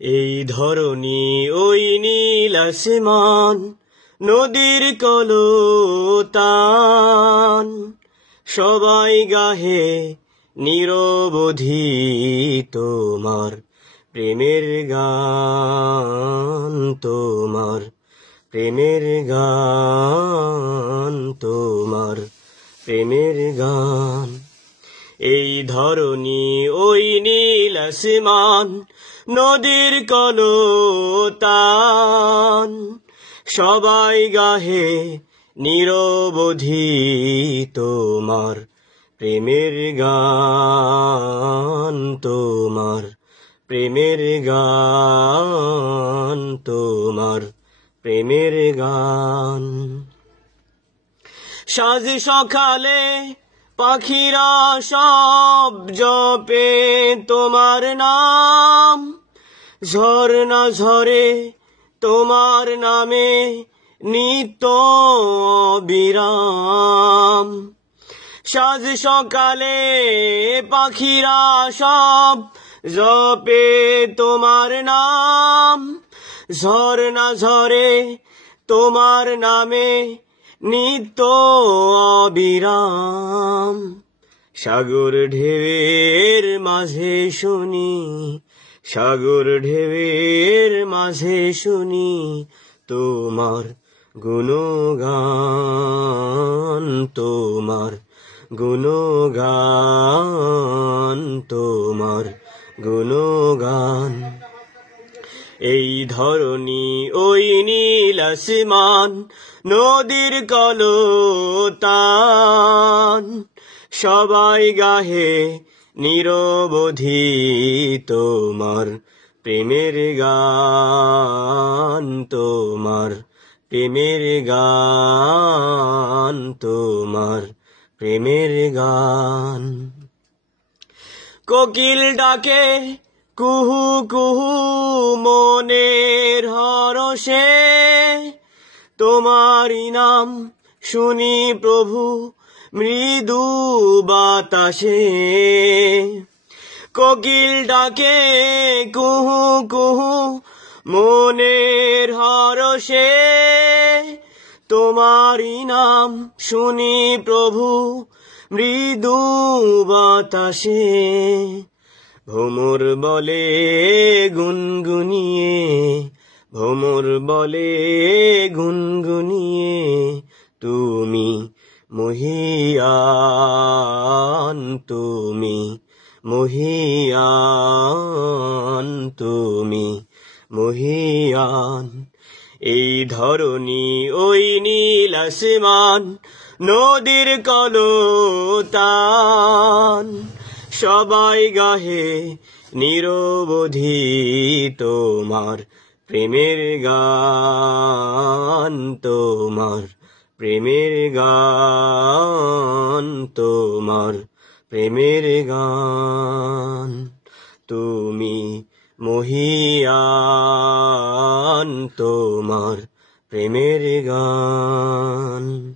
এই ধরনী ওই নীল আসমান, নদীর কলতান, সবাই গাহে নিরবধি তোমার প্রেমের গান, তোমার প্রেমের গান, তোমার প্রেমের গান। এই ধরনী ওই নীল আসমান, নদীর কলতান, সবাই গাহে নিরবধি তোমার প্রেমের গান, তোমার প্রেমের গান, তোমার প্রেমের গান। সাজ সকালে পাখিরা সব জপে তোমার নাম, ঝরনা ঝরে তোমার নামে নিত্য বিরাম। সাজ সকালে পাখিরা সব জপে তোমার নাম, ঝরনা ঝরে তোমার নামে নিত্য অবিরাম। সাগর ঢেউয়ের মাঝে শুনি, সাগর ঢেউয়ের মাঝে শুনি তোমার গুণগান, তোমার গুণগান, তোমার গুণগান। এই ধরনী ওই নীল আসমান, নদীর কলতান, সবাই গাহে নিরবধি তোমার প্রেমের গান, তোমার প্রেমের গান, তোমার প্রেমের গান। কোকিল ডাকে কুহু কুহু মনের হরষে, তোমারই নাম শুনি প্রভু মৃদু বাতাসে। কোকিল ডাকে কুহু কুহু মনের হরষে, তোমারই নাম শুনি প্রভু মৃদু বাতাসে। ভ্রমর বলে গুনগুনিয়ে, ভ্রমর বলে গুনগুনিয়ে তুমি মহিয়ান, তুমি মহিয়ান, তুমি মহিয়ান। এই ধরনী ওই নীল আসমান, নদীর কলতান, সবাই গাহে নিরবধি তোমার প্রেমের গান, তোমার প্রেমের গান, তোমার প্রেমের গান। তুমি মহিয়ান, তোমার প্রেমের গান।